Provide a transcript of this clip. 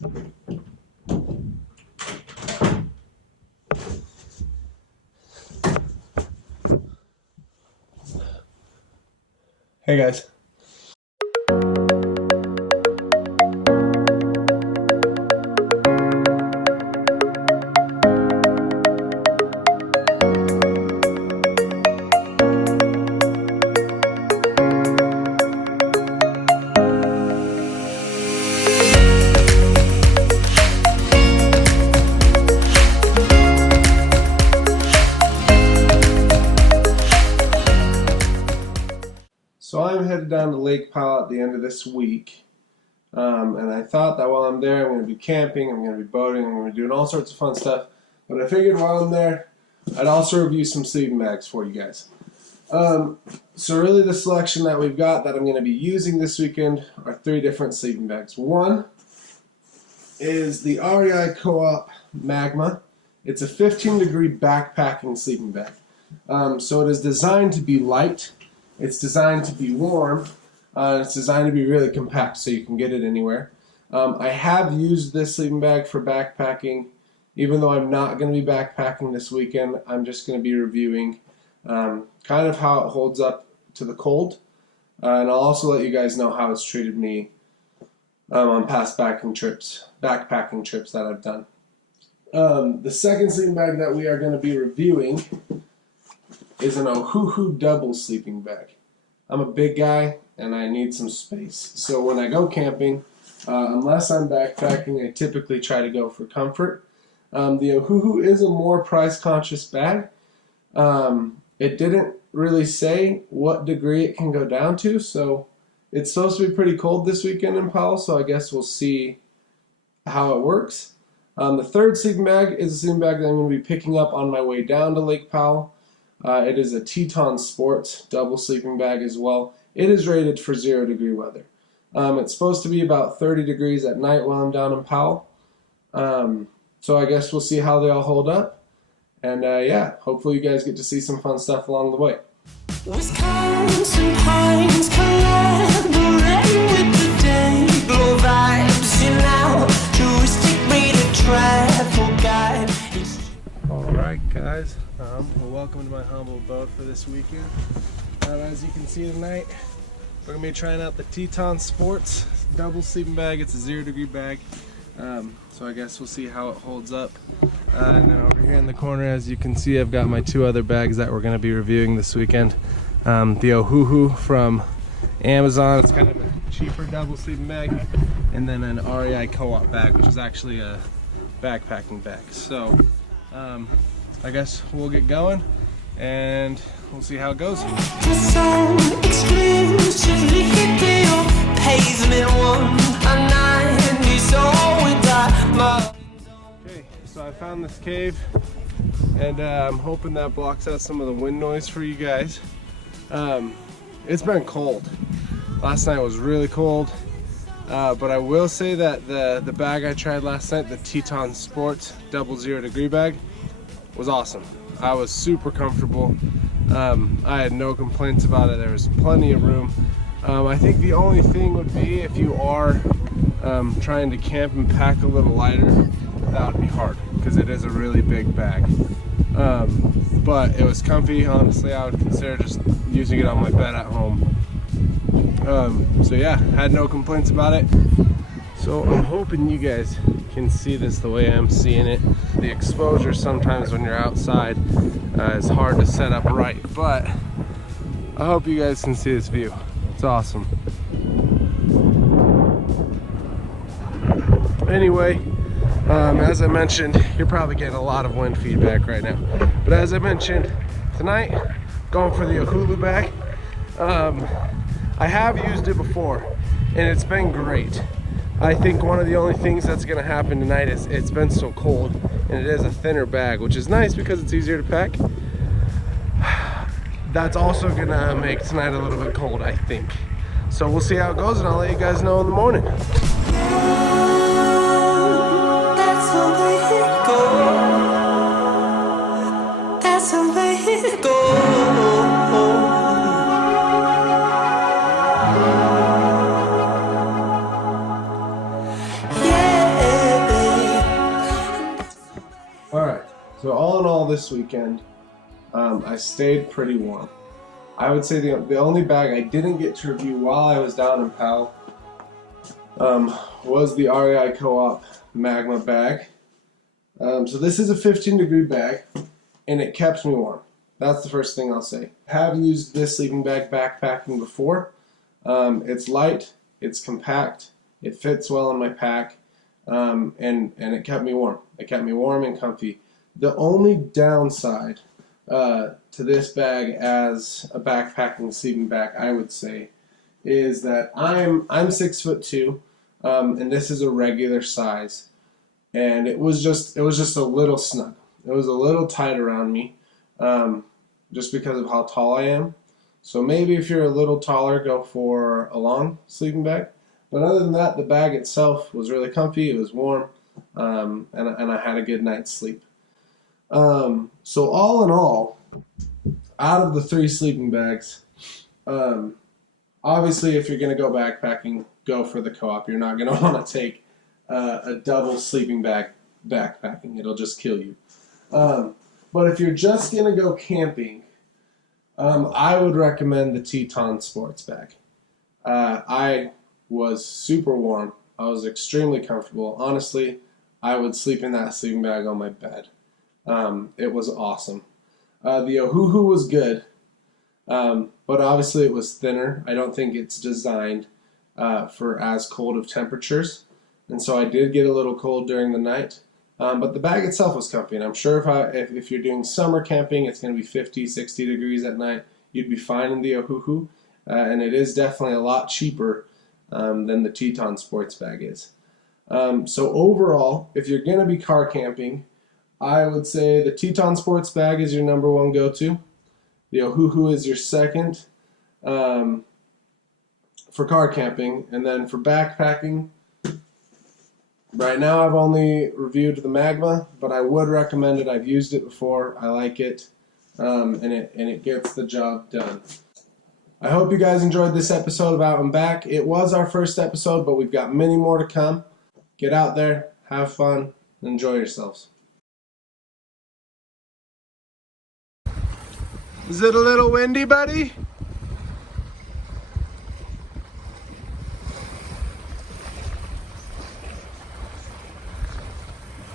Hey guys. So I'm headed down to Lake Powell at the end of this week, and I thought that while I'm there, I'm going to be camping, I'm going to be boating, I'm going to be doing all sorts of fun stuff. But I figured while I'm there, I'd also review some sleeping bags for you guys. So really the selection that we've got that I'm going to be using this weekend are 3 different sleeping bags. One is the REI Co-op Magma. It's a 15-degree backpacking sleeping bag. So it is designed to be light. It's designed to be warm. It's designed to be really compact so you can get it anywhere. I have used this sleeping bag for backpacking. Even though I'm not going to be backpacking this weekend, I'm just going to be reviewing kind of how it holds up to the cold. And I'll also let you guys know how it's treated me on past backpacking trips that I've done. The second sleeping bag that we are going to be reviewing is an Ohuhu double sleeping bag. I'm a big guy and I need some space. So when I go camping, unless I'm backpacking, I typically try to go for comfort. The Ohuhu is a more price conscious bag. It didn't really say what degree it can go down to, so it's supposed to be pretty cold this weekend in Powell, so I guess we'll see how it works. The third sleeping bag is a sleeping bag that I'm going to be picking up on my way down to Lake Powell. It is a Teton Sports double sleeping bag as well. It is rated for 0-degree weather. It's supposed to be about 30 degrees at night while I'm down in Powell. So I guess we'll see how they all hold up. And yeah, hopefully you guys get to see some fun stuff along the way. Wisconsin pines collaborating with the day. Blow vibes, you know, touristic rated travel guide. Alright guys, well, welcome to my humble abode for this weekend. As you can see tonight, we're going to be trying out the Teton Sports double sleeping bag. It's a 0-degree bag. So I guess we'll see how it holds up. And then over here in the corner, as you can see, I've got my 2 other bags that we're going to be reviewing this weekend. The Ohuhu from Amazon. It's kind of a cheaper double sleeping bag. And then an REI Co-op bag, which is actually a backpacking bag. So I guess we'll get going and we'll see how it goes. Okay, so I found this cave and I'm hoping that blocks out some of the wind noise for you guys. It's been cold. Last night was really cold, but I will say that the bag I tried last night, the Teton Sports double 0-degree bag, was awesome. I was super comfortable. I had no complaints about it. There was plenty of room. I think the only thing would be if you are trying to camp and pack a little lighter, that would be hard because it is a really big bag. But it was comfy. Honestly, I would consider just using it on my bed at home. So yeah, had no complaints about it. So I'm hoping you guys can see this the way I'm seeing it. The exposure sometimes when you're outside is hard to set up right, but I hope you guys can see this view. It's awesome. Anyway, as I mentioned, you're probably getting a lot of wind feedback right now. But as I mentioned, tonight, going for the Ohuhu bag. I have used it before, and it's been great. I think one of the only things that's going to happen tonight is it's been so cold, and it is a thinner bag, which is nice because it's easier to pack. That's also going to make tonight a little bit cold, I think. So we'll see how it goes, and I'll let you guys know in the morning. That's the way it goes. That's the way it goes. Yeah. this weekend, I stayed pretty warm. I would say the only bag I didn't get to review while I was down in Powell was the REI Co-op Magma bag. So this is a 15-degree bag, and it kept me warm. That's the first thing I'll say. I have used this sleeping bag backpacking before. It's light, it's compact, it fits well in my pack, and it kept me warm. It kept me warm and comfy. The only downside to this bag as a backpacking sleeping bag, I would say, is that I'm 6'2", and this is a regular size, and it was just a little snug. It was a little tight around me, just because of how tall I am. So maybe if you're a little taller, go for a long sleeping bag. But other than that, the bag itself was really comfy. It was warm, and I had a good night's sleep. So all in all, out of the 3 sleeping bags, obviously if you're going to go backpacking, go for the Co-op. You're not going to want to take a double sleeping bag backpacking. It'll just kill you. But if you're just going to go camping, I would recommend the Teton Sports bag. I was super warm. I was extremely comfortable. Honestly, I would sleep in that sleeping bag on my bed. It was awesome. The Ohuhu was good, but obviously it was thinner. I don't think it's designed for as cold of temperatures, and so I did get a little cold during the night. But the bag itself was comfy, and I'm sure if you're doing summer camping, it's going to be 50, 60 degrees at night. You'd be fine in the Ohuhu, and it is definitely a lot cheaper than the Teton Sports bag is. So overall, if you're going to be car camping, I would say the Teton Sports bag is your number 1 go-to. The Ohuhu is your second for car camping, and then for backpacking, right now I've only reviewed the Magma, but I would recommend it. I've used it before. I like it, and it gets the job done. I hope you guys enjoyed this episode of Out and Back. It was our first episode, but we've got many more to come. Get out there, have fun, and enjoy yourselves. Is it a little windy, buddy?